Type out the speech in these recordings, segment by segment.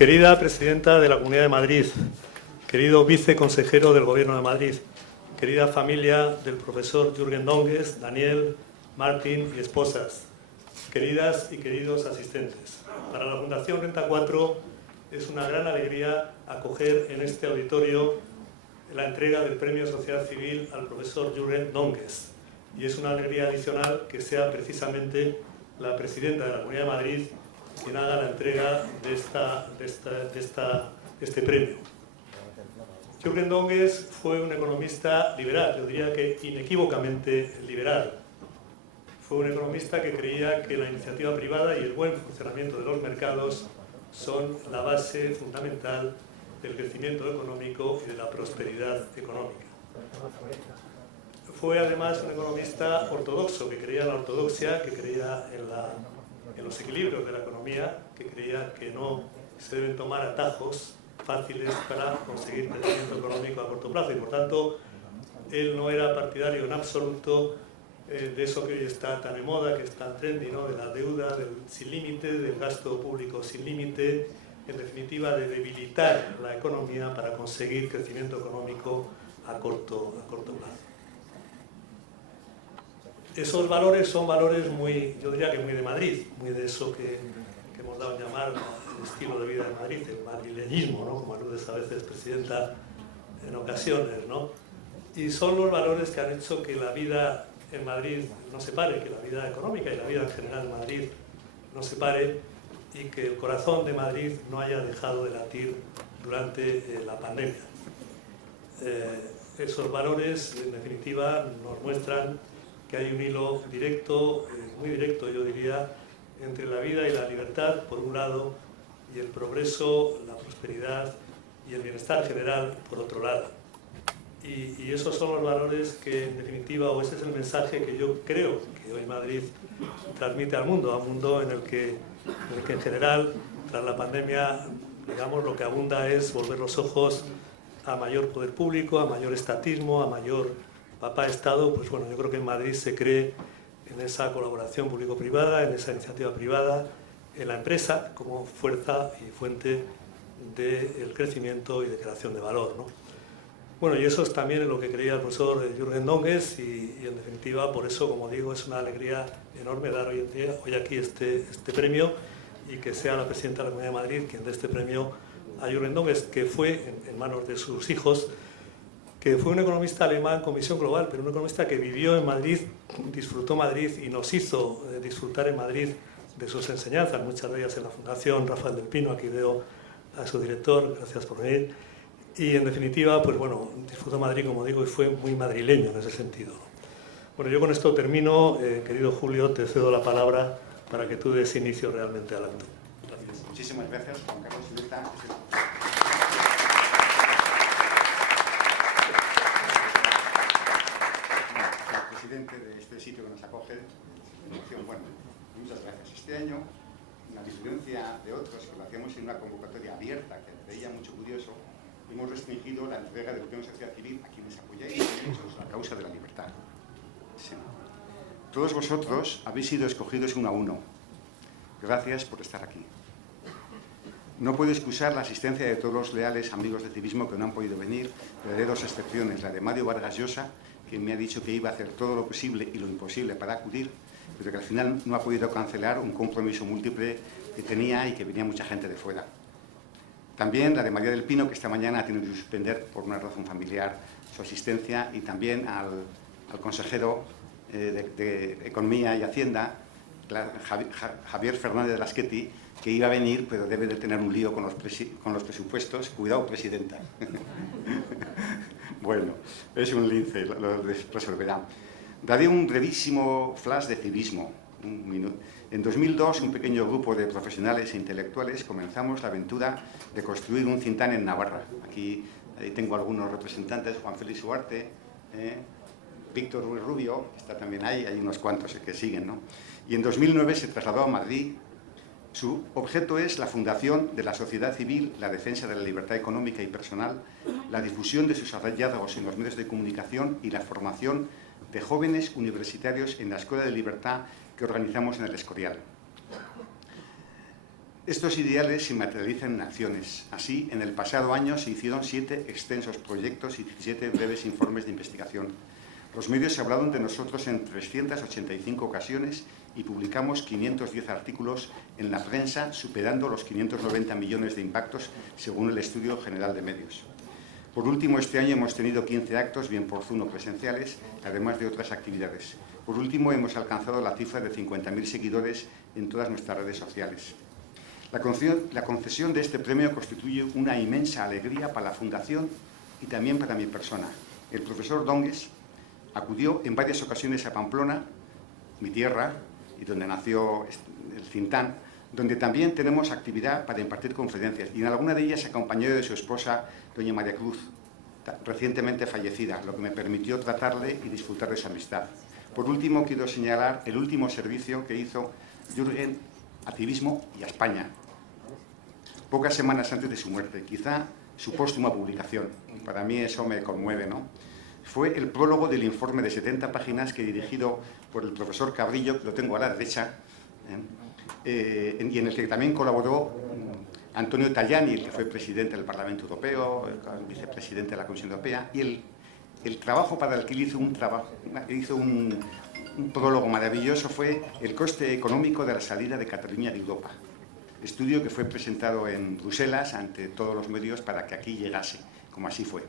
Querida Presidenta de la Comunidad de Madrid, querido Viceconsejero del Gobierno de Madrid, querida familia del profesor Jürgen Donges, Daniel, Martín y esposas, queridas y queridos asistentes. Para la Fundación Renta 4 es una gran alegría acoger en este auditorio la entrega del Premio Sociedad Civil al profesor Jürgen Donges. Y es una alegría adicional que sea precisamente la Presidenta de la Comunidad de Madrid quien haga la entrega de este premio. Jürgen Donges fue un economista liberal, yo diría que inequívocamente liberal. Fue un economista que creía que la iniciativa privada y el buen funcionamiento de los mercados son la base fundamental del crecimiento económico y de la prosperidad económica. Fue además un economista ortodoxo, que creía en la ortodoxia, que creía en los equilibrios de la economía, que creía que no se deben tomar atajos fáciles para conseguir crecimiento económico a corto plazo y por tanto él no era partidario en absoluto de eso que hoy está tan de moda, que es tan trendy, ¿no? De la deuda sin límite, del gasto público sin límite, en definitiva de debilitar la economía para conseguir crecimiento económico a corto plazo. Esos valores son valores muy, yo diría que muy de Madrid, muy de eso que hemos dado a llamar el estilo de vida de Madrid, el madrileñismo, ¿no? Como aludes a veces, Presidenta, en ocasiones, ¿no? Y son los valores que han hecho que la vida en Madrid no se pare, que la vida económica y la vida en general en Madrid no se pare y que el corazón de Madrid no haya dejado de latir durante la pandemia. Esos valores, en definitiva, nos muestran que hay un hilo directo, muy directo yo diría, entre la vida y la libertad, por un lado, y el progreso, la prosperidad y el bienestar general, por otro lado. Y esos son los valores que, en definitiva, o ese es el mensaje que yo creo que hoy Madrid transmite al mundo, a un mundo en el que en general, tras la pandemia, digamos, lo que abunda es volver los ojos a mayor poder público, a mayor estatismo, a mayor papá-Estado. Pues bueno, yo creo que en Madrid se cree en esa colaboración público-privada, en esa iniciativa privada, en la empresa como fuerza y fuente del crecimiento y de creación de valor, ¿no? Bueno, y eso es también en lo que creía el profesor Jürgen Donges y en definitiva, por eso, como digo, es una alegría enorme dar hoy aquí este premio y que sea la Presidenta de la Comunidad de Madrid quien dé este premio a Jürgen Donges, que fue en manos de sus hijos, que fue un economista alemán con visión global, pero un economista que vivió en Madrid, disfrutó Madrid y nos hizo disfrutar en Madrid de sus enseñanzas, muchas de ellas en la Fundación Rafael del Pino, aquí veo a su director, gracias por venir. Y en definitiva, pues bueno, disfrutó Madrid, como digo, y fue muy madrileño en ese sentido. Bueno, yo con esto termino. Querido Julio, te cedo la palabra para que tú des inicio realmente al acto. Gracias. Muchísimas gracias, Juan Carlos Silveta. El presidente de este sitio que nos acoge, bueno, muchas gracias. Este año, a diferencia de otros que lo hacíamos en una convocatoria abierta, que veía mucho curioso, hemos restringido la entrega del Premio Sociedad Civil a quienes apoyáis la causa de la libertad. Sí. Todos vosotros habéis sido escogidos uno a uno. Gracias por estar aquí. No puedo excusar la asistencia de todos los leales amigos del civismo que no han podido venir, pero haré dos excepciones. La de Mario Vargas Llosa, que me ha dicho que iba a hacer todo lo posible y lo imposible para acudir, pero que al final no ha podido cancelar un compromiso múltiple que tenía y que venía mucha gente de fuera. También la de María del Pino, que esta mañana ha tenido que suspender por una razón familiar su asistencia, y también al consejero de Economía y Hacienda, Javier Fernández de Lasqueti, que iba a venir, pero debe de tener un lío con los presupuestos. Cuidado, Presidenta. Bueno, es un lince, lo resolverá. Daré un brevísimo flash de civismo. Un minuto. En 2002, un pequeño grupo de profesionales e intelectuales comenzamos la aventura de construir un think tank en Navarra. Aquí tengo algunos representantes, Juan Félix Huarte, Víctor Ruiz Rubio, está también ahí, hay unos cuantos que siguen, ¿no? Y en 2009 se trasladó a Madrid. Su objeto es la fundación de la sociedad civil, la defensa de la libertad económica y personal, la difusión de sus hallazgos en los medios de comunicación y la formación de jóvenes universitarios en la Escuela de Libertad que organizamos en el Escorial. Estos ideales se materializan en acciones. Así, en el pasado año se hicieron 7 extensos proyectos y 17 breves informes de investigación. Los medios hablaron de nosotros en 385 ocasiones y publicamos 510 artículos en la prensa, superando los 590 millones de impactos según el Estudio General de Medios. Por último, este año hemos tenido 15 actos, bien por Zoom o presenciales, además de otras actividades. Por último, hemos alcanzado la cifra de 50.000 seguidores en todas nuestras redes sociales. La concesión de este premio constituye una inmensa alegría para la Fundación y también para mi persona. El profesor Dongues acudió en varias ocasiones a Pamplona, mi tierra, y donde nació el Cintán, donde también tenemos actividad para impartir conferencias, y en alguna de ellas acompañado de su esposa, doña María Cruz, recientemente fallecida, lo que me permitió tratarle y disfrutar de su amistad. Por último, quiero señalar el último servicio que hizo Jürgen a Civismo y a España, pocas semanas antes de su muerte, quizá su póstuma publicación. Para mí eso me conmueve, ¿no? Fue el prólogo del informe de 70 páginas que dirigido por el profesor Cabrillo, que lo tengo a la derecha, y en el que también colaboró Antonio Tajani, el que fue presidente del Parlamento Europeo, el vicepresidente de la Comisión Europea, y el trabajo para el que él hizo un prólogo maravilloso fue el coste económico de la salida de Cataluña de Europa. Estudio que fue presentado en Bruselas ante todos los medios para que aquí llegase, como así fue.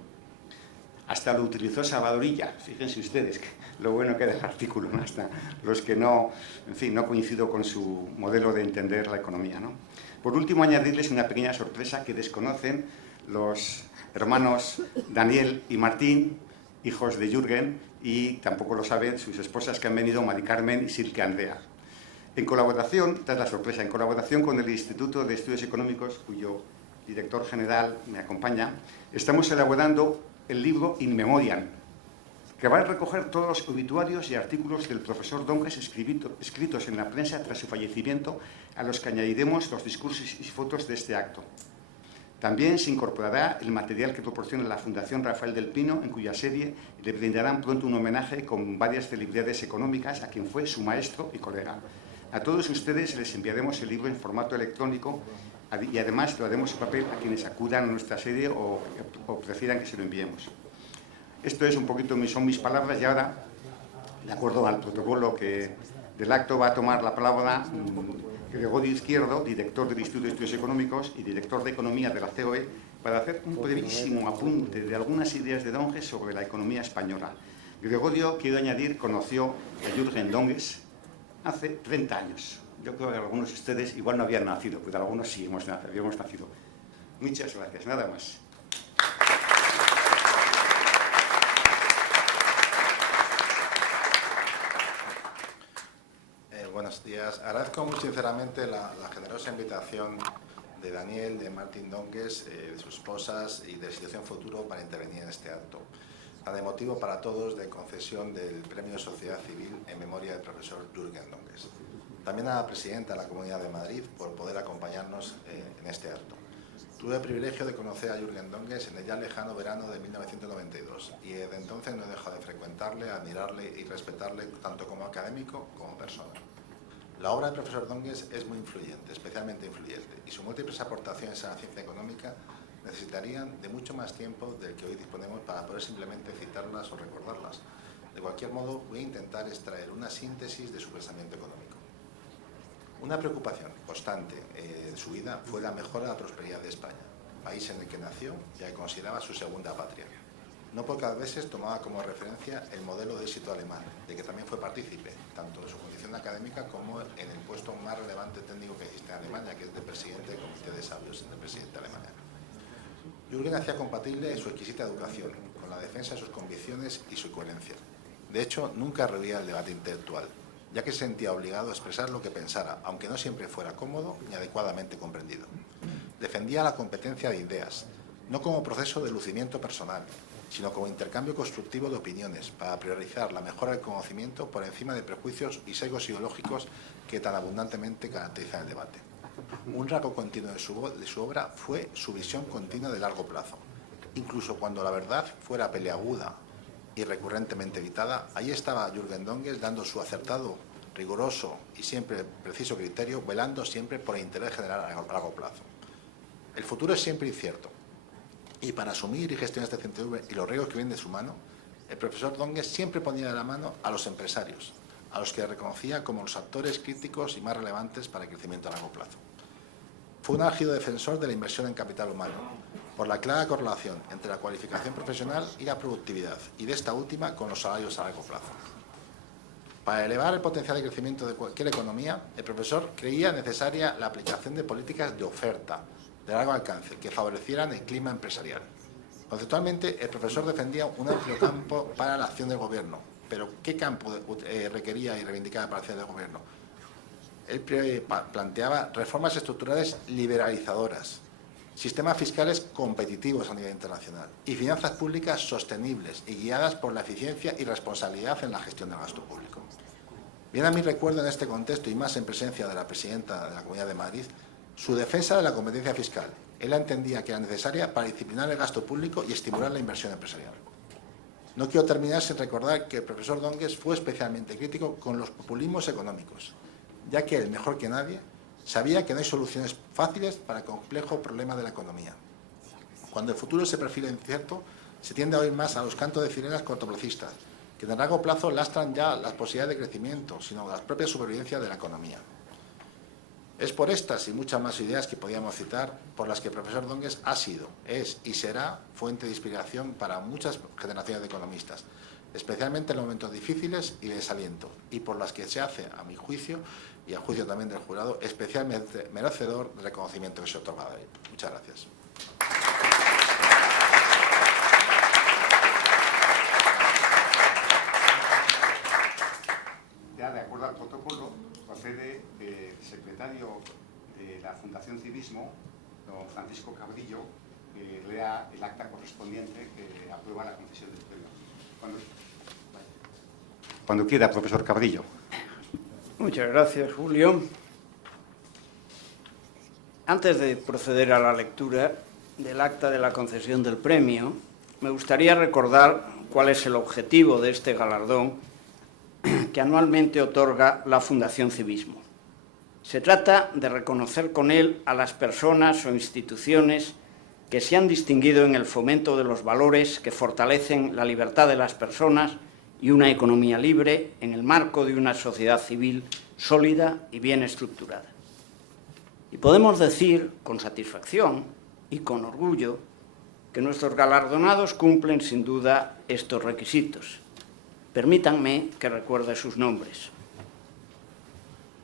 Hasta lo utilizó Salvadorilla, fíjense ustedes lo bueno que es el artículo, ¿no? Hasta los que no, en fin, no coincido con su modelo de entender la economía, ¿no? Por último, añadirles una pequeña sorpresa que desconocen los hermanos Daniel y Martín, hijos de Jürgen, y tampoco lo saben sus esposas que han venido, Mari Carmen y Silke Andrea. En colaboración, esta es la sorpresa, en colaboración con el Instituto de Estudios Económicos, cuyo director general me acompaña, estamos elaborando el libro In Memoriam, que va a recoger todos los obituarios y artículos del profesor Dongues escritos en la prensa tras su fallecimiento, a los que añadiremos los discursos y fotos de este acto. También se incorporará el material que proporciona la Fundación Rafael del Pino, en cuya sede le brindarán pronto un homenaje con varias celebridades económicas a quien fue su maestro y colega. A todos ustedes les enviaremos el libro en formato electrónico y además lo haremos en papel a quienes acudan a nuestra sede o prefieran que se lo enviemos. Esto es un poquito, son mis palabras, y ahora, de acuerdo al protocolo del acto, va a tomar la palabra Gregorio Izquierdo, director del Instituto de Estudios Económicos y director de Economía de la COE, para hacer un brevísimo apunte de algunas ideas de Dongues sobre la economía española. Gregorio, quiero añadir, conoció a Jürgen Dongues hace 30 años. Yo creo que algunos de ustedes igual no habían nacido, pero algunos sí habíamos nacido. Muchas gracias, nada más. Buenos días. Agradezco muy sinceramente la generosa invitación de Daniel, de Martín Dongues, de sus esposas y de Situación Futuro para intervenir en este acto. Tan emotivo para todos de concesión del Premio Sociedad Civil en memoria del profesor Jürgen Dongues. También a la presidenta de la Comunidad de Madrid por poder acompañarnos en este acto. Tuve el privilegio de conocer a Jürgen Dongues en el ya lejano verano de 1992 y desde entonces no he dejado de frecuentarle, admirarle y respetarle tanto como académico como persona. La obra del profesor Dongues es muy influyente, especialmente influyente, y sus múltiples aportaciones a la ciencia económica necesitarían de mucho más tiempo del que hoy disponemos para poder simplemente citarlas o recordarlas. De cualquier modo, voy a intentar extraer una síntesis de su pensamiento económico. Una preocupación constante de su vida fue la mejora de la prosperidad de España, país en el que nació y que consideraba su segunda patria. No pocas veces tomaba como referencia el modelo de éxito alemán, de que también fue partícipe, tanto en su condición académica como en el puesto más relevante técnico que existe en Alemania, que es de presidente del Comité de Sabios del presidente de Alemania. Jürgen hacía compatible su exquisita educación con la defensa de sus convicciones y su coherencia. De hecho, nunca rehuía el debate intelectual, ya que se sentía obligado a expresar lo que pensara, aunque no siempre fuera cómodo ni adecuadamente comprendido. Defendía la competencia de ideas, no como proceso de lucimiento personal, sino como intercambio constructivo de opiniones para priorizar la mejora del conocimiento por encima de prejuicios y sesgos ideológicos que tan abundantemente caracterizan el debate. Un rasgo continuo de su obra fue su visión continua de largo plazo. Incluso cuando la verdad fuera peleaguda y recurrentemente evitada, ahí estaba Jürgen Dongues dando su acertado riguroso y siempre preciso criterio, velando siempre por el interés general a largo plazo. El futuro es siempre incierto y para asumir y gestionar esta incertidumbre y los riesgos que vienen de su mano, el profesor Dongues siempre ponía de la mano a los empresarios, a los que reconocía como los actores críticos y más relevantes para el crecimiento a largo plazo. Fue un álgido defensor de la inversión en capital humano, por la clara correlación entre la cualificación profesional y la productividad, y de esta última con los salarios a largo plazo. Para elevar el potencial de crecimiento de cualquier economía, el profesor creía necesaria la aplicación de políticas de oferta, de largo alcance, que favorecieran el clima empresarial. Conceptualmente, el profesor defendía un amplio campo para la acción del gobierno. Pero, ¿qué campo requería y reivindicaba para la acción del gobierno? Él planteaba reformas estructurales liberalizadoras, sistemas fiscales competitivos a nivel internacional y finanzas públicas sostenibles y guiadas por la eficiencia y responsabilidad en la gestión del gasto público. Bien a mí recuerdo en este contexto y más en presencia de la presidenta de la Comunidad de Madrid, su defensa de la competencia fiscal. Él entendía que era necesaria para disciplinar el gasto público y estimular la inversión empresarial. No quiero terminar sin recordar que el profesor Dongues fue especialmente crítico con los populismos económicos, ya que él, mejor que nadie, sabía que no hay soluciones fáciles para el complejo problema de la economía. Cuando el futuro se perfila incierto, se tiende a oír más a los cantos de sirenas cortoplacistas, que de largo plazo lastran ya las posibilidades de crecimiento, sino la propia supervivencia de la economía. Es por estas y muchas más ideas que podíamos citar por las que el profesor Dongues ha sido, es y será fuente de inspiración para muchas generaciones de economistas, especialmente en los momentos difíciles y de desaliento, y por las que se hace, a mi juicio, y a juicio también del jurado, especialmente merecedor del reconocimiento que se otorga a él. Muchas gracias. Ya de acuerdo al protocolo, procede el secretario de la Fundación Civismo, don Francisco Cabrillo, que lea el acta correspondiente que aprueba la concesión del premio. Cuando quiera, profesor Cabrillo. Muchas gracias, Julio. Antes de proceder a la lectura del acta de la concesión del premio, me gustaría recordar cuál es el objetivo de este galardón que anualmente otorga la Fundación Civismo. Se trata de reconocer con él a las personas o instituciones que se han distinguido en el fomento de los valores que fortalecen la libertad de las personas y una economía libre en el marco de una sociedad civil sólida y bien estructurada. Y podemos decir con satisfacción y con orgullo que nuestros galardonados cumplen sin duda estos requisitos. Permítanme que recuerde sus nombres.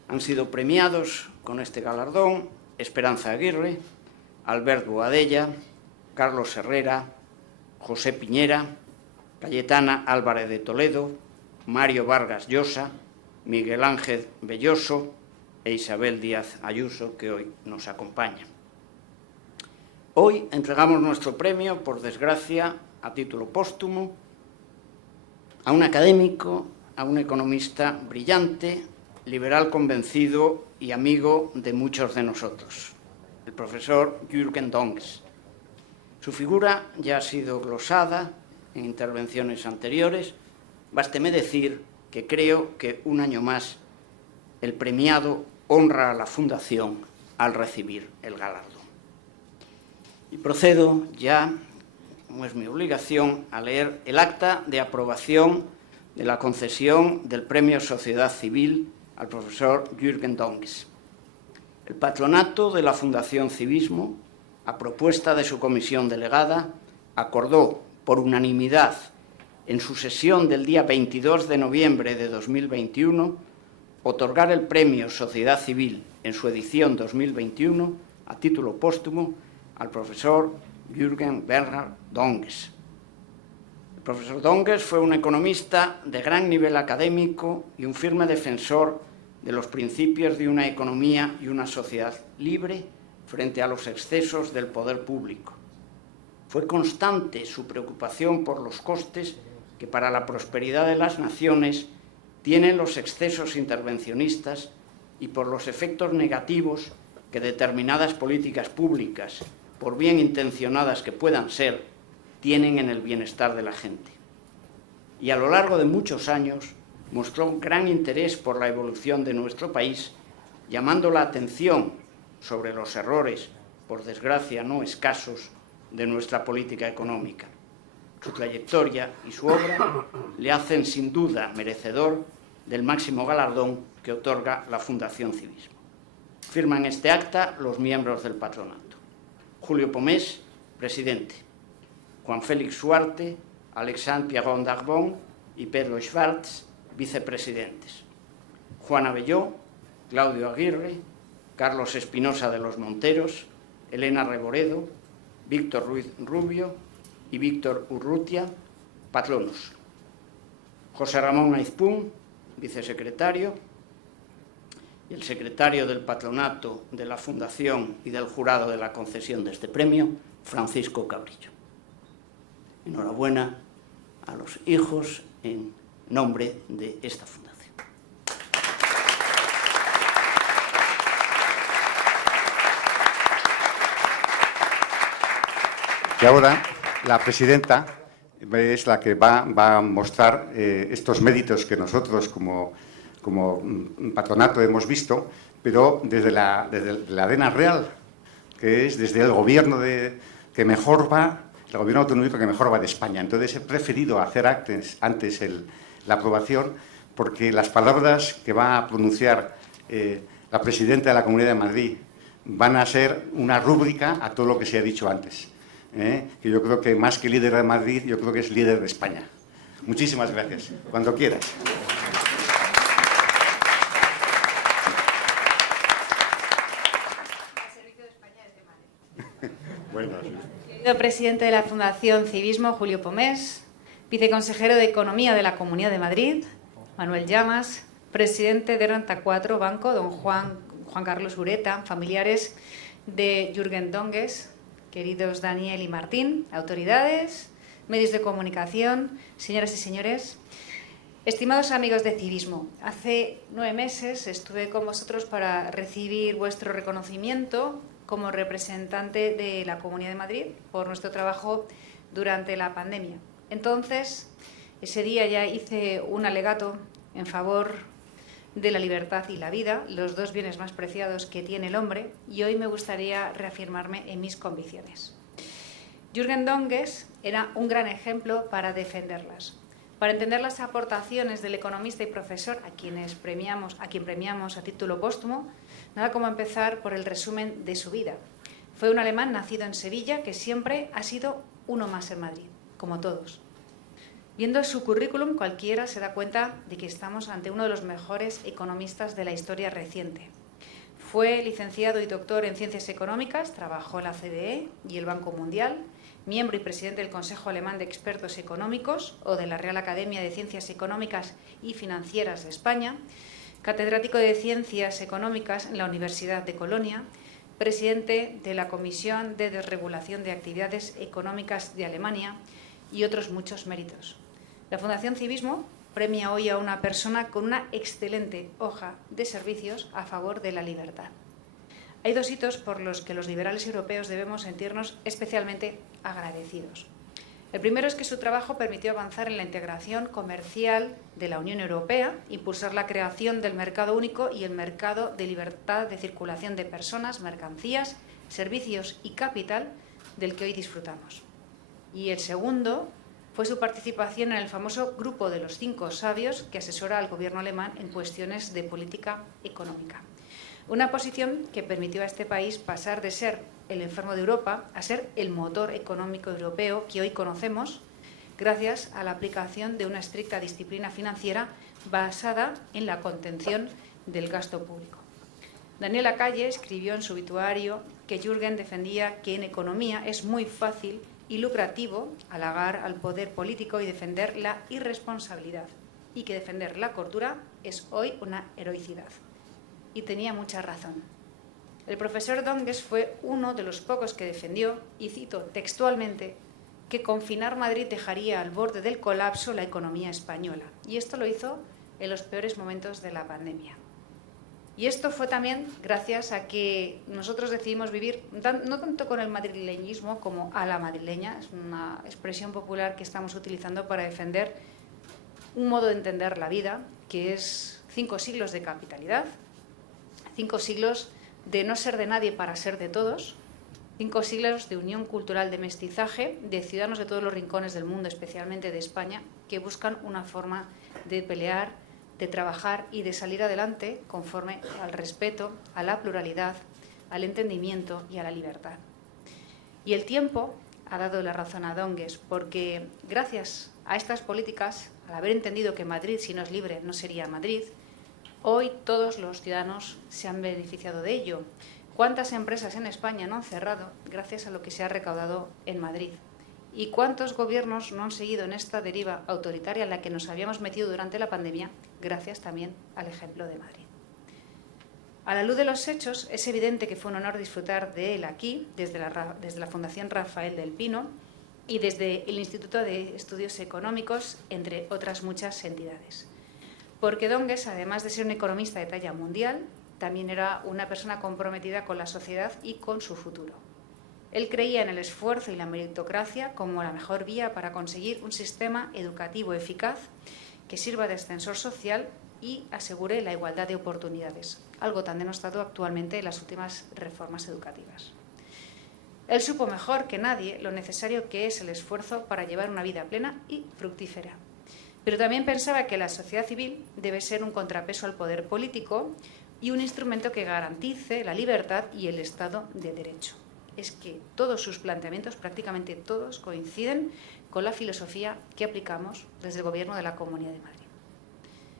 Han sido premiados con este galardón Esperanza Aguirre, Albert Boadella, Carlos Herrera, José Piñera, Cayetana Álvarez de Toledo, Mario Vargas Llosa, Miguel Ángel Belloso e Isabel Díaz Ayuso, que hoy nos acompaña. Hoy entregamos nuestro premio, por desgracia, a título póstumo, a un académico, a un economista brillante, liberal convencido y amigo de muchos de nosotros, el profesor Jürgen Dongues. Su figura ya ha sido glosada en intervenciones anteriores. Básteme decir que creo que un año más el premiado honra a la Fundación al recibir el galardón. Y procedo ya, como es mi obligación, a leer el acta de aprobación de la concesión del Premio Sociedad Civil al profesor Jürgen Dongues. El patronato de la Fundación Civismo, a propuesta de su comisión delegada, acordó por unanimidad en su sesión del día 22 de noviembre de 2021 otorgar el Premio Sociedad Civil en su edición 2021 a título póstumo al profesor Jürgen Bernhard Dongues. El profesor Dongues fue un economista de gran nivel académico y un firme defensor de los principios de una economía y una sociedad libre frente a los excesos del poder público. Fue constante su preocupación por los costes que para la prosperidad de las naciones tienen los excesos intervencionistas y por los efectos negativos que determinadas políticas públicas, por bien intencionadas que puedan ser, tienen en el bienestar de la gente. Y a lo largo de muchos años mostró gran interés por la evolución de nuestro país, llamando la atención sobre los errores, por desgracia no escasos, de nuestra política económica. Su trayectoria y su obra le hacen sin duda merecedor del máximo galardón que otorga la Fundación Civismo. Firman este acta los miembros del patronato: Julio Pomés, presidente; Juan Félix Suarte, Alexandre Pierron d'Arbon y Pedro Schwartz, vicepresidentes; Juan Abelló, Claudio Aguirre, Carlos Espinosa de los Monteros, Elena Reboredo, Víctor Ruiz Rubio y Víctor Urrutia, patronos; José Ramón Aizpún, vicesecretario; y el secretario del patronato, de la Fundación y del jurado de la concesión de este premio, Francisco Cabrillo. Enhorabuena a los hijos en nombre de esta fundación. Y ahora la presidenta es la que va a mostrar estos méritos que nosotros como patronato hemos visto, pero desde la arena real, que es desde el gobierno que mejor va, el gobierno autonómico que mejor va de España. Entonces he preferido hacer antes la aprobación, porque las palabras que va a pronunciar la presidenta de la Comunidad de Madrid van a ser una rúbrica a todo lo que se ha dicho antes. Que yo creo que más que líder de Madrid, yo creo que es líder de España. Muchísimas gracias. Cuando quieras. Querido presidente de la Fundación Civismo, Julio Pomés; viceconsejero de Economía de la Comunidad de Madrid, Manuel Llamas; presidente de Renta 4 Banco, don Juan Carlos Ureta; familiares de Jürgen Donges, queridos Daniel y Martín; autoridades, medios de comunicación, señoras y señores, estimados amigos de Civismo. Hace 9 meses estuve con vosotros para recibir vuestro reconocimiento como representante de la Comunidad de Madrid por nuestro trabajo durante la pandemia. Entonces, ese día ya hice un alegato en favor de la libertad y la vida, los dos bienes más preciados que tiene el hombre, y hoy me gustaría reafirmarme en mis convicciones. Jürgen Donges era un gran ejemplo para defenderlas, para entender las aportaciones del economista y profesor a quien premiamos a título póstumo. Nada como empezar por el resumen de su vida. Fue un alemán nacido en Sevilla que siempre ha sido uno más en Madrid, como todos. Viendo su currículum, cualquiera se da cuenta de que estamos ante uno de los mejores economistas de la historia reciente. Fue licenciado y doctor en Ciencias Económicas, trabajó en la CDE y el Banco Mundial, miembro y presidente del Consejo Alemán de Expertos Económicos o de la Real Academia de Ciencias Económicas y Financieras de España, catedrático de Ciencias Económicas en la Universidad de Colonia, presidente de la Comisión de Desregulación de Actividades Económicas de Alemania y otros muchos méritos. La Fundación Civismo premia hoy a una persona con una excelente hoja de servicios a favor de la libertad. Hay 2 hitos por los que los liberales europeos debemos sentirnos especialmente agradecidos. El primero es que su trabajo permitió avanzar en la integración comercial de la Unión Europea, impulsar la creación del mercado único y el mercado de libertad de circulación de personas, mercancías, servicios y capital del que hoy disfrutamos. Y el segundo fue su participación en el famoso Grupo de los 5 Sabios que asesora al gobierno alemán en cuestiones de política económica. Una posición que permitió a este país pasar de ser el enfermo de Europa a ser el motor económico europeo que hoy conocemos, gracias a la aplicación de una estricta disciplina financiera basada en la contención del gasto público. Daniel Lacalle escribió en su obituario que Jürgen defendía que en economía es muy fácil y lucrativo halagar al poder político y defender la irresponsabilidad, y que defender la cordura es hoy una heroicidad. Y tenía mucha razón. El profesor Donges fue uno de los pocos que defendió, y cito textualmente, que confinar Madrid dejaría al borde del colapso la economía española. Y esto lo hizo en los peores momentos de la pandemia. Y esto fue también gracias a que nosotros decidimos vivir, no tanto con el madrileñismo como a la madrileña, es una expresión popular que estamos utilizando para defender un modo de entender la vida que es 5 siglos de capitalidad, 5 siglos de no ser de nadie para ser de todos, 5 siglos de unión cultural, de mestizaje, de ciudadanos de todos los rincones del mundo, especialmente de España, que buscan una forma de pelear, de trabajar y de salir adelante conforme al respeto, a la pluralidad, al entendimiento y a la libertad. Y el tiempo ha dado la razón a Dongues, porque gracias a estas políticas, al haber entendido que Madrid, si no es libre, no sería Madrid, hoy todos los ciudadanos se han beneficiado de ello. ¿Cuántas empresas en España no han cerrado gracias a lo que se ha recaudado en Madrid? ¿Y cuántos gobiernos no han seguido en esta deriva autoritaria en la que nos habíamos metido durante la pandemia, gracias también al ejemplo de Madrid? A la luz de los hechos, es evidente que fue un honor disfrutar de él aquí, desde la Fundación Rafael del Pino y desde el Instituto de Estudios Económicos, entre otras muchas entidades. Porque Dongues, además de ser un economista de talla mundial, también era una persona comprometida con la sociedad y con su futuro. Él creía en el esfuerzo y la meritocracia como la mejor vía para conseguir un sistema educativo eficaz que sirva de ascensor social y asegure la igualdad de oportunidades, algo tan denostado actualmente en las últimas reformas educativas. Él supo mejor que nadie lo necesario que es el esfuerzo para llevar una vida plena y fructífera. Pero también pensaba que la sociedad civil debe ser un contrapeso al poder político y un instrumento que garantice la libertad y el Estado de Derecho. Es que todos sus planteamientos, prácticamente todos, coinciden con la filosofía que aplicamos desde el Gobierno de la Comunidad de Madrid.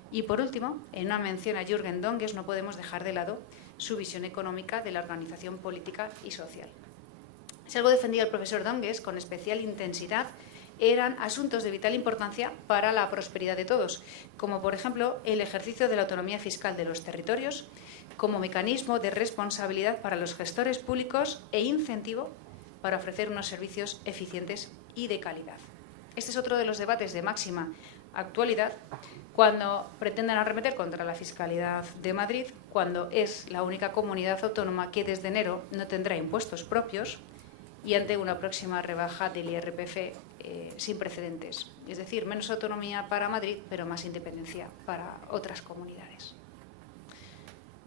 Y por último, en una mención a Jürgen Dongues, no podemos dejar de lado su visión económica de la organización política y social. Si algo defendía el profesor Dongues con especial intensidad, eran asuntos de vital importancia para la prosperidad de todos, como por ejemplo el ejercicio de la autonomía fiscal de los territorios, como mecanismo de responsabilidad para los gestores públicos e incentivo para ofrecer unos servicios eficientes y de calidad. Este es otro de los debates de máxima actualidad cuando pretenden arremeter contra la fiscalidad de Madrid, cuando es la única comunidad autónoma que desde enero no tendrá impuestos propios y ante una próxima rebaja del IRPF sin precedentes. Es decir, menos autonomía para Madrid, pero más independencia para otras comunidades.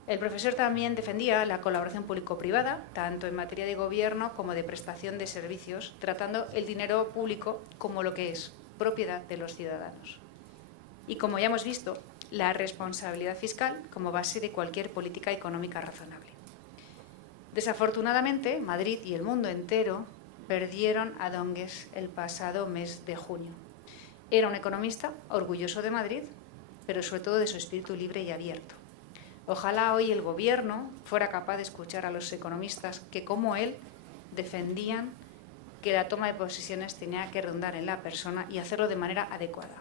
El profesor también defendía la colaboración público-privada, tanto en materia de gobierno como de prestación de servicios, tratando el dinero público como lo que es, propiedad de los ciudadanos. Y como ya hemos visto, la responsabilidad fiscal como base de cualquier política económica razonable. Desafortunadamente, Madrid y el mundo entero perdieron a Dongues el pasado mes de junio. Era un economista orgulloso de Madrid, pero sobre todo de su espíritu libre y abierto. Ojalá hoy el Gobierno fuera capaz de escuchar a los economistas que, como él, defendían que la toma de posiciones tenía que redundar en la persona y hacerlo de manera adecuada.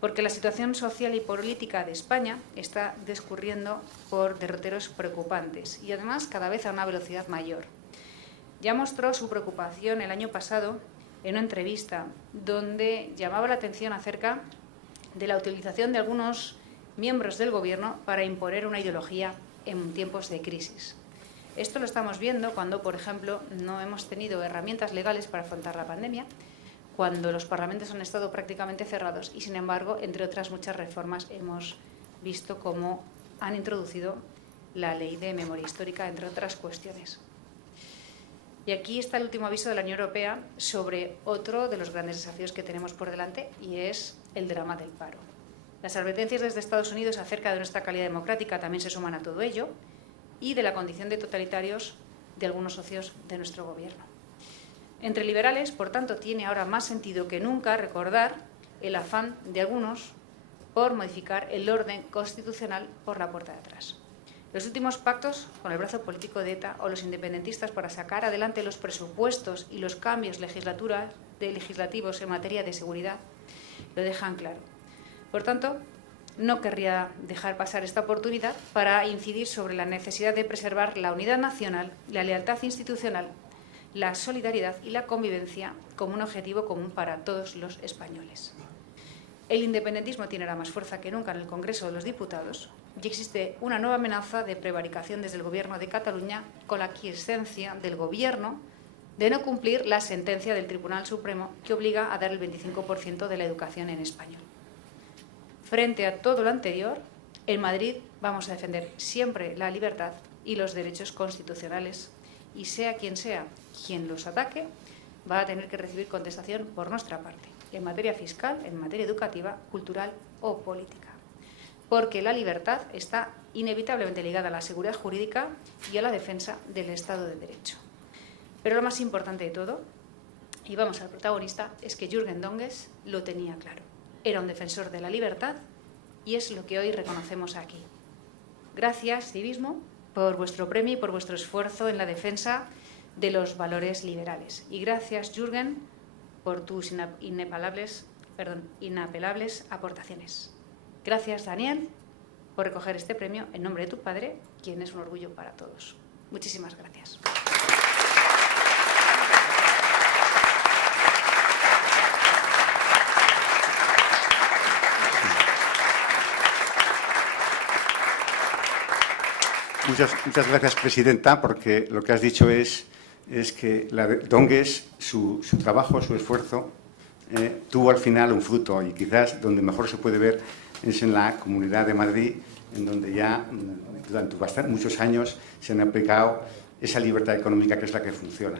Porque la situación social y política de España está discurriendo por derroteros preocupantes y además cada vez a una velocidad mayor. Ya mostró su preocupación el año pasado en una entrevista donde llamaba la atención acerca de la utilización de algunos miembros del Gobierno para imponer una ideología en tiempos de crisis. Esto lo estamos viendo cuando, por ejemplo, no hemos tenido herramientas legales para afrontar la pandemia, cuando los parlamentos han estado prácticamente cerrados y, sin embargo, entre otras muchas reformas, hemos visto cómo han introducido la ley de memoria histórica, entre otras cuestiones. Y aquí está el último aviso de la Unión Europea sobre otro de los grandes desafíos que tenemos por delante y es el drama del paro. Las advertencias desde Estados Unidos acerca de nuestra calidad democrática también se suman a todo ello y de la condición de totalitarios de algunos socios de nuestro Gobierno. Entre liberales, por tanto, tiene ahora más sentido que nunca recordar el afán de algunos por modificar el orden constitucional por la puerta de atrás. Los últimos pactos con el brazo político de ETA o los independentistas para sacar adelante los presupuestos y los cambios legislativos en materia de seguridad lo dejan claro. Por tanto, no querría dejar pasar esta oportunidad para incidir sobre la necesidad de preservar la unidad nacional, la lealtad institucional, la solidaridad y la convivencia como un objetivo común para todos los españoles. El independentismo tiene ahora más fuerza que nunca en el Congreso de los Diputados y existe una nueva amenaza de prevaricación desde el Gobierno de Cataluña con la aquiescencia del Gobierno de no cumplir la sentencia del Tribunal Supremo que obliga a dar el 25% de la educación en español. frente a todo lo anterior, en Madrid vamos a defender siempre la libertad y los derechos constitucionales, y sea quien los ataque, va a tener que recibir contestación por nuestra parte, en materia fiscal, en materia educativa, cultural o política. Porque la libertad está inevitablemente ligada a la seguridad jurídica y a la defensa del Estado de Derecho. Pero lo más importante de todo, y vamos al protagonista, es que Jürgen Donges lo tenía claro. Era un defensor de la libertad y es lo que hoy reconocemos aquí. Gracias, civismo, por vuestro premio y por vuestro esfuerzo en la defensa de los valores liberales. Y gracias, Jürgen, por tus inapelables aportaciones. Gracias, Daniel, por recoger este premio en nombre de tu padre, quien es un orgullo para todos. Muchísimas gracias. Muchas gracias, presidenta, porque lo que has dicho es que Donges, su trabajo, su esfuerzo, tuvo al final un fruto, y quizás donde mejor se puede ver es en la Comunidad de Madrid, en donde ya durante muchos años se han aplicado esa libertad económica que es la que funciona.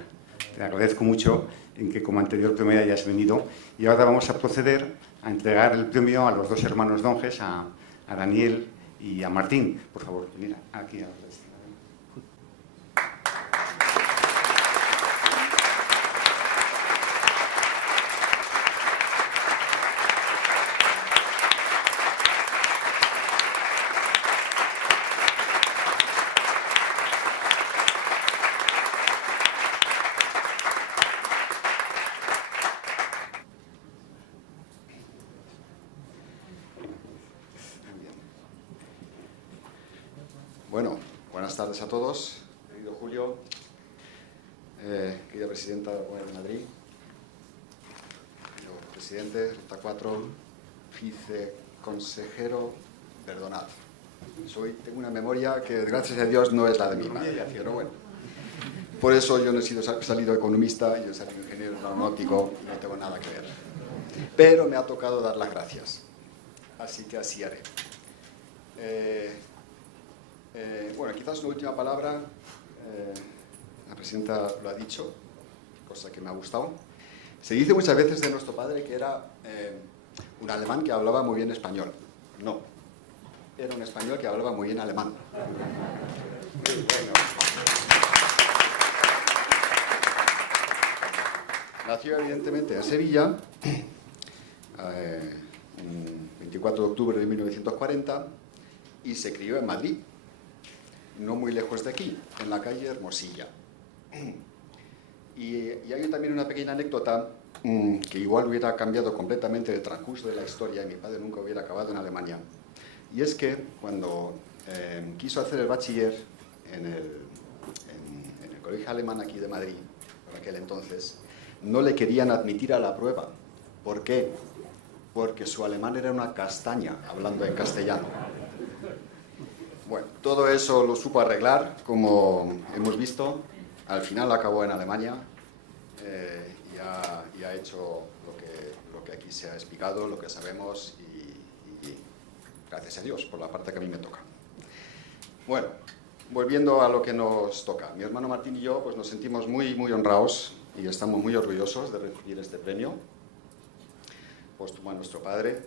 Te agradezco mucho en que como anterior premio hayas venido, y ahora vamos a proceder a entregar el premio a los dos hermanos Donges, a Daniel y a Martín. Por favor, mira, aquí a la derecha. Bueno, buenas tardes a todos. Querido Julio, querida presidenta de la Comunidad de Madrid, querido presidente, Ruta 4, viceconsejero, perdonad. Tengo una memoria que, gracias a Dios, no es la de mi madre, pero bueno. Por eso yo no he salido economista, yo he salido ingeniero aeronáutico y no tengo nada que ver. Pero me ha tocado dar las gracias, así que así haré. Bueno, quizás una última palabra. La presidenta lo ha dicho, cosa que me ha gustado. Se dice muchas veces de nuestro padre que era un alemán que hablaba muy bien español. No, era un español que hablaba muy bien alemán. Muy bueno. Nació evidentemente en Sevilla, 24 de octubre de 1940, y se crió en Madrid, no muy lejos de aquí, en la calle Hermosilla. Y hay también una pequeña anécdota que igual hubiera cambiado completamente el transcurso de la historia y mi padre nunca hubiera acabado en Alemania. Y es que cuando quiso hacer el bachiller en el colegio alemán aquí de Madrid, por aquel entonces, no le querían admitir a la prueba. ¿Por qué? Porque su alemán era una castaña, hablando en castellano. Bueno, todo eso lo supo arreglar, como hemos visto. Al final acabó en Alemania y ha hecho lo que aquí se ha explicado, lo que sabemos, y gracias a Dios por la parte que a mí me toca. Bueno, volviendo a lo que nos toca. Mi hermano Martín y yo pues, nos sentimos muy, muy honrados y estamos muy orgullosos de recibir este premio póstumo a nuestro padre,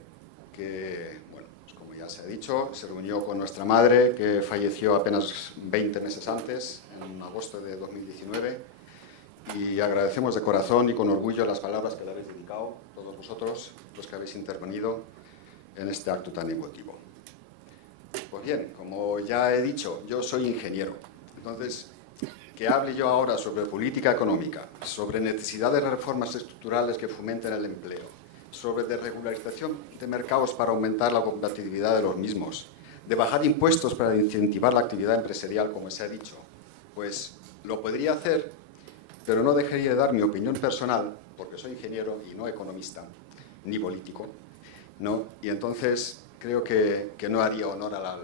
que, bueno, pues como ya se ha dicho, se reunió con nuestra madre, que falleció apenas 20 meses antes, en agosto de 2019, y agradecemos de corazón y con orgullo las palabras que le habéis dedicado, todos vosotros, los que habéis intervenido en este acto tan emotivo. Pues bien, como ya he dicho, yo soy ingeniero, entonces, que hable yo ahora sobre política económica, sobre necesidad de reformas estructurales que fomenten el empleo, sobre desregularización de mercados para aumentar la competitividad de los mismos, de bajar impuestos para incentivar la actividad empresarial, como se ha dicho, pues lo podría hacer, pero no dejaría de dar mi opinión personal, porque soy ingeniero y no economista, ni político, ¿no? Y entonces creo que no haría honor a la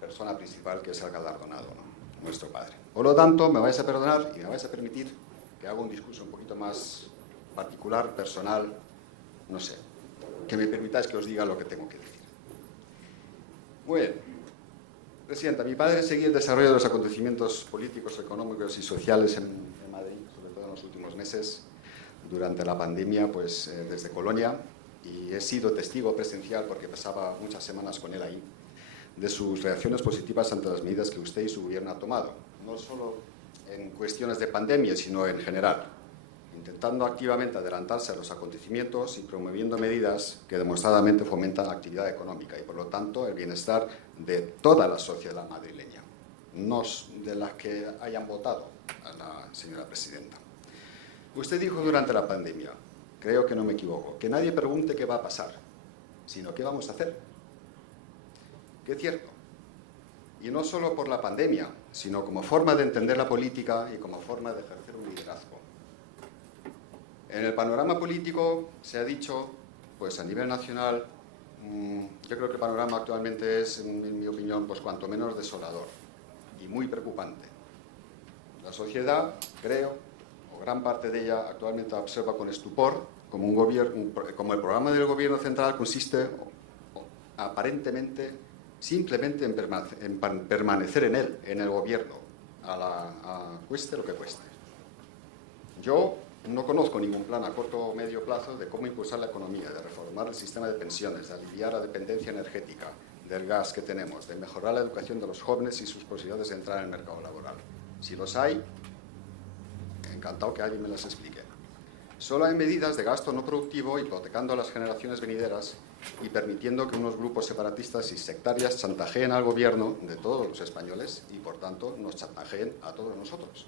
persona principal, que es el galardonado, ¿no? Nuestro padre. Por lo tanto, me vais a perdonar y me vais a permitir que haga un discurso un poquito más particular, personal, no sé, que me permitáis que os diga lo que tengo que decir. Bueno, Presidenta, mi padre seguía el desarrollo de los acontecimientos políticos, económicos y sociales en Madrid, sobre todo en los últimos meses, durante la pandemia, pues desde Colonia, y he sido testigo presencial, porque pasaba muchas semanas con él ahí, de sus reacciones positivas ante las medidas que usted y su gobierno han tomado, no solo en cuestiones de pandemia, sino en general, intentando activamente adelantarse a los acontecimientos y promoviendo medidas que demostradamente fomentan la actividad económica y, por lo tanto, el bienestar de toda la sociedad madrileña, no de las que hayan votado a la señora presidenta. Usted dijo durante la pandemia, creo que no me equivoco, que nadie pregunte qué va a pasar, sino qué vamos a hacer. Que es cierto. Y no solo por la pandemia, sino como forma de entender la política y como forma de ejercer un liderazgo. En el panorama político se ha dicho, pues a nivel nacional, yo creo que el panorama actualmente es, en mi opinión, pues cuanto menos desolador y muy preocupante. La sociedad, creo, o gran parte de ella, actualmente observa con estupor como el programa del Gobierno central consiste, aparentemente, simplemente en permanecer en el Gobierno, cueste lo que cueste. Yo no conozco ningún plan a corto o medio plazo de cómo impulsar la economía, de reformar el sistema de pensiones, de aliviar la dependencia energética del gas que tenemos, de mejorar la educación de los jóvenes y sus posibilidades de entrar en el mercado laboral. Si los hay, encantado que alguien me las explique. Solo hay medidas de gasto no productivo, hipotecando a las generaciones venideras y permitiendo que unos grupos separatistas y sectarias chantajeen al gobierno de todos los españoles y, por tanto, nos chantajeen a todos nosotros.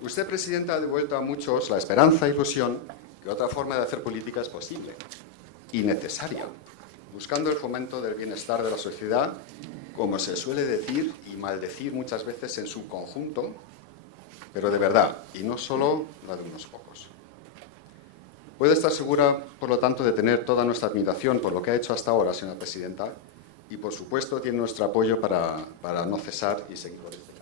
Usted, Presidenta, ha devuelto a muchos la esperanza e ilusión que otra forma de hacer política es posible y necesaria, buscando el fomento del bienestar de la sociedad, como se suele decir y maldecir muchas veces en su conjunto, pero de verdad, y no solo la de unos pocos. Puede estar segura, por lo tanto, de tener toda nuestra admiración por lo que ha hecho hasta ahora, señora Presidenta, y, por supuesto, tiene nuestro apoyo para no cesar y seguir por este camino.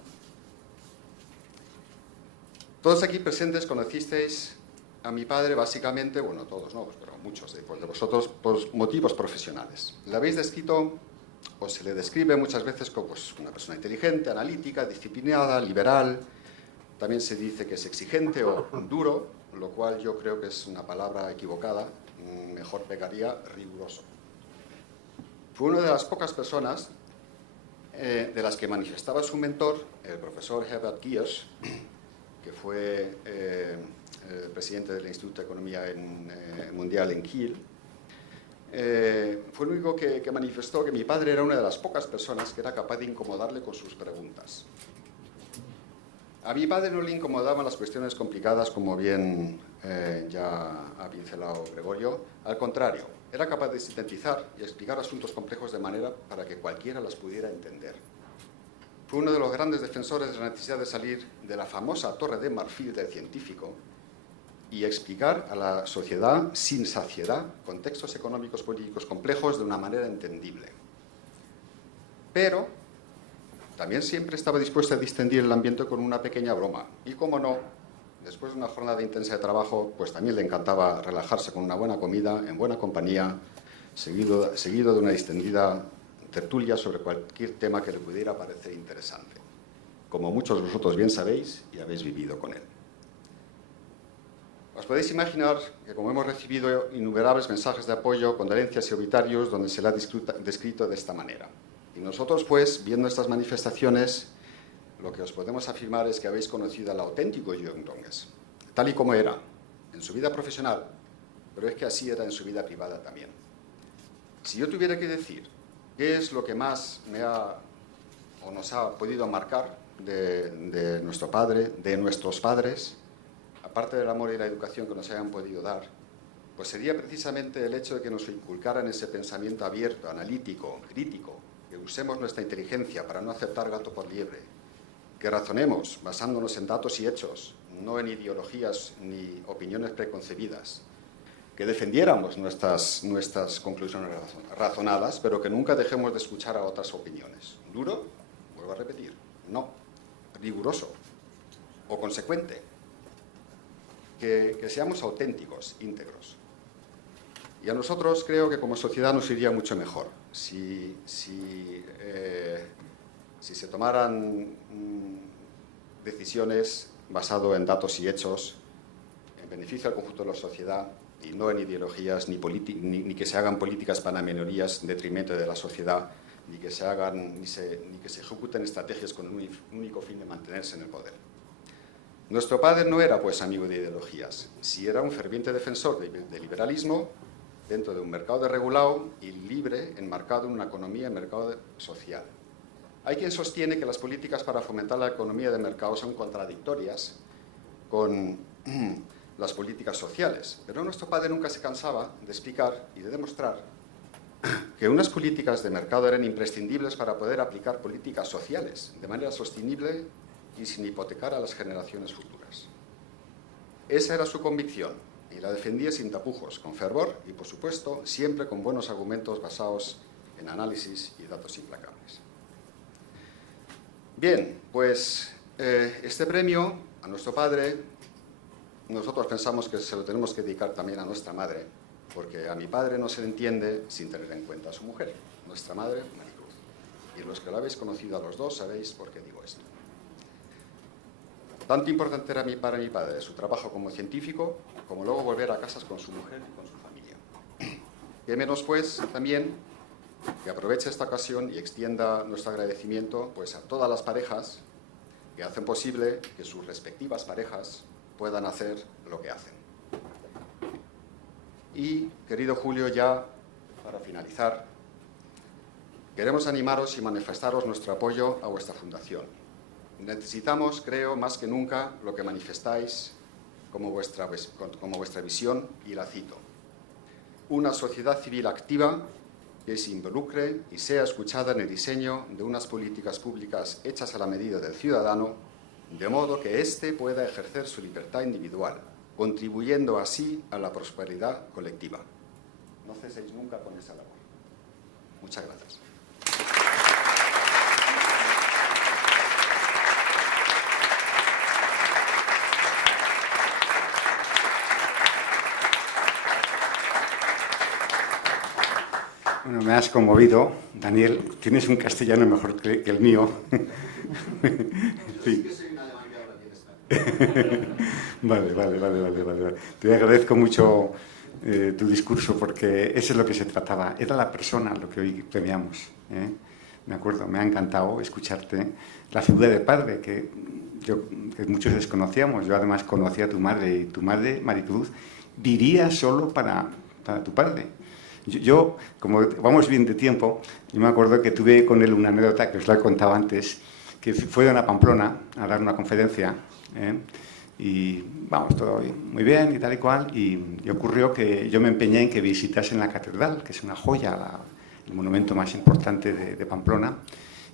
Todos aquí presentes conocisteis a mi padre, básicamente, bueno, todos no, pero muchos de vosotros, por motivos profesionales. Le habéis descrito, o se le describe muchas veces como pues, una persona inteligente, analítica, disciplinada, liberal. También se dice que es exigente o duro, lo cual yo creo que es una palabra equivocada, mejor pegaría riguroso. Fue una de las pocas personas de las que manifestaba su mentor, el profesor Herbert Giersch, que fue presidente del Instituto de Economía Mundial en Kiel. Fue el único que manifestó que mi padre era una de las pocas personas que era capaz de incomodarle con sus preguntas. A mi padre no le incomodaban las cuestiones complicadas, como bien ya ha pincelado Gregorio. Al contrario, era capaz de sintetizar y explicar asuntos complejos de manera para que cualquiera las pudiera entender. Fue uno de los grandes defensores de la necesidad de salir de la famosa torre de marfil del científico y explicar a la sociedad sin saciedad contextos económicos políticos complejos de una manera entendible. Pero también siempre estaba dispuesto a distendir el ambiente con una pequeña broma. Y, cómo no, después de una jornada intensa de trabajo, pues también le encantaba relajarse con una buena comida, en buena compañía, seguido de una distendida tertulia sobre cualquier tema que le pudiera parecer interesante, como muchos de vosotros bien sabéis y habéis vivido con él. Os podéis imaginar que, como hemos recibido innumerables mensajes de apoyo, condolencias y obituarios donde se le ha descrito de esta manera. Y nosotros, pues, viendo estas manifestaciones, lo que os podemos afirmar es que habéis conocido al auténtico Jürgen Donges, tal y como era en su vida profesional, pero es que así era en su vida privada también. Si yo tuviera que decir qué es lo que más nos ha podido marcar de nuestro padre, de nuestros padres, aparte del amor y la educación que nos hayan podido dar, pues sería precisamente el hecho de que nos inculcaran ese pensamiento abierto, analítico, crítico, que usemos nuestra inteligencia para no aceptar gato por liebre, que razonemos basándonos en datos y hechos, no en ideologías ni opiniones preconcebidas, que defendiéramos nuestras conclusiones razonadas, pero que nunca dejemos de escuchar a otras opiniones. ¿Duro? Vuelvo a repetir, no. Riguroso o consecuente. Que seamos auténticos, íntegros. Y a nosotros creo que como sociedad nos iría mucho mejor si se tomaran decisiones basadas en datos y hechos en beneficio al conjunto de la sociedad y no en ideologías ni que se hagan políticas para minorías en detrimento de la sociedad, ni que se ejecuten estrategias con un único fin de mantenerse en el poder. Nuestro padre no era, pues, amigo de ideologías, sí era un ferviente defensor del liberalismo dentro de un mercado desregulado y libre, enmarcado en una economía de mercado social. Hay quien sostiene que las políticas para fomentar la economía de mercado son contradictorias con las políticas sociales, pero nuestro padre nunca se cansaba de explicar y de demostrar que unas políticas de mercado eran imprescindibles para poder aplicar políticas sociales de manera sostenible y sin hipotecar a las generaciones futuras. Esa era su convicción y la defendía sin tapujos, con fervor y, por supuesto, siempre con buenos argumentos basados en análisis y datos implacables. Bien, pues este premio a nuestro padre, nosotros pensamos que se lo tenemos que dedicar también a nuestra madre, porque a mi padre no se le entiende sin tener en cuenta a su mujer, nuestra madre, Maricruz. Y los que la habéis conocido a los dos sabéis por qué digo esto. Tanto importante era para mi padre su trabajo como científico, como luego volver a casas con su mujer y con su familia. Qué menos, pues, también que aproveche esta ocasión y extienda nuestro agradecimiento, pues, a todas las parejas que hacen posible que sus respectivas parejas puedan hacer lo que hacen. Y, querido Julio, ya para finalizar, queremos animaros y manifestaros nuestro apoyo a vuestra fundación. Necesitamos, creo, más que nunca, lo que manifestáis como vuestra visión, y la cito: una sociedad civil activa que se involucre y sea escuchada en el diseño de unas políticas públicas hechas a la medida del ciudadano, de modo que éste pueda ejercer su libertad individual, contribuyendo así a la prosperidad colectiva. No ceséis nunca con esa labor. Muchas gracias. Bueno, me has conmovido, Daniel. Tienes un castellano mejor que el mío. Sí. Vale. Te agradezco mucho tu discurso, porque eso es lo que se trataba. Era la persona lo que hoy premiamos. Me acuerdo, me ha encantado escucharte. La figura de padre, que muchos desconocíamos. Yo además conocía a tu madre, y tu madre, Maricruz, vivía solo para tu padre. Yo, como vamos bien de tiempo, yo me acuerdo que tuve con él una anécdota que os la he contado antes, que fue a Pamplona a dar una conferencia, y vamos, todo muy bien y tal y cual, y ocurrió que yo me empeñé en que visitasen la catedral, que es una joya, el monumento más importante de Pamplona,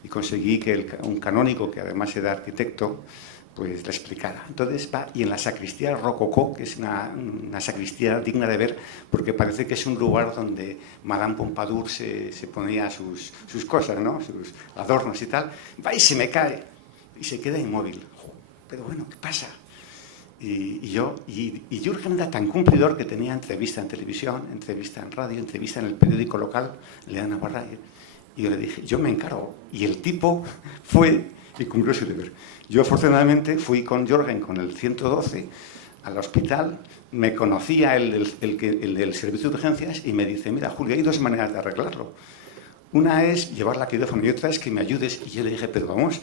y conseguí que un canónigo, que además era arquitecto, pues le explicara. Entonces va, y en la sacristía rococó, que es una sacristía digna de ver, porque parece que es un lugar donde Madame Pompadour se ponía sus cosas, ¿no? Sus adornos y tal, va y se me cae, y se queda inmóvil. Pero bueno, ¿qué pasa? Y Jürgen era tan cumplidor que tenía entrevista en televisión, entrevista en radio, entrevista en el periódico local, Lea Navarra, y yo le dije, yo me encargo. Y el tipo fue y cumplió su deber. Yo afortunadamente fui con Jürgen, con el 112, al hospital, me conocía el del servicio de urgencias y me dice, mira, Julio, hay dos maneras de arreglarlo. Una es llevarla a quirófano y otra es que me ayudes. Y yo le dije, pero vamos,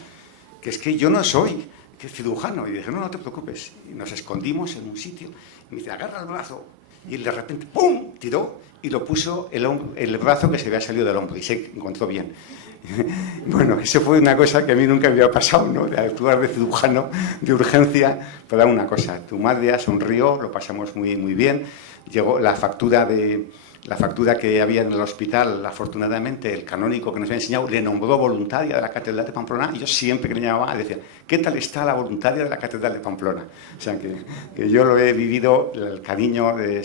que es que yo no soy cirujano. Y dije, no te preocupes. Y nos escondimos en un sitio. Y me dice, agarra el brazo. Y de repente, ¡pum!, tiró y lo puso el brazo que se había salido del hombro y se encontró bien. Bueno, eso fue una cosa que a mí nunca me había pasado, ¿no? De actuar de cirujano de urgencia para una cosa. Tu madre ya sonrió, lo pasamos muy, muy bien. Llegó la factura que había en el hospital, afortunadamente, el canónigo que nos había enseñado le nombró voluntaria de la Catedral de Pamplona, y yo siempre que le llamaba decía, ¿qué tal está la voluntaria de la Catedral de Pamplona? O sea, que yo lo he vivido, el cariño de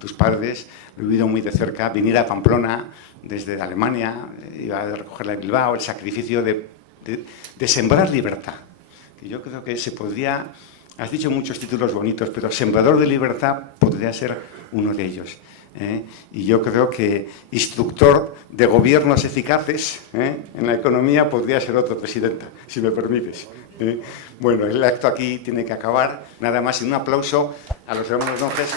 tus padres, lo he vivido muy de cerca, venir a Pamplona desde Alemania, iba a recogerla en Bilbao, el sacrificio de sembrar libertad. Que yo creo que se podría, has dicho muchos títulos bonitos, pero sembrador de libertad podría ser uno de ellos. y yo creo que instructor de gobiernos eficaces en la economía podría ser otro, Presidenta, si me permites. Bueno, el acto aquí tiene que acabar, nada más, y un aplauso a los hermanos Donges.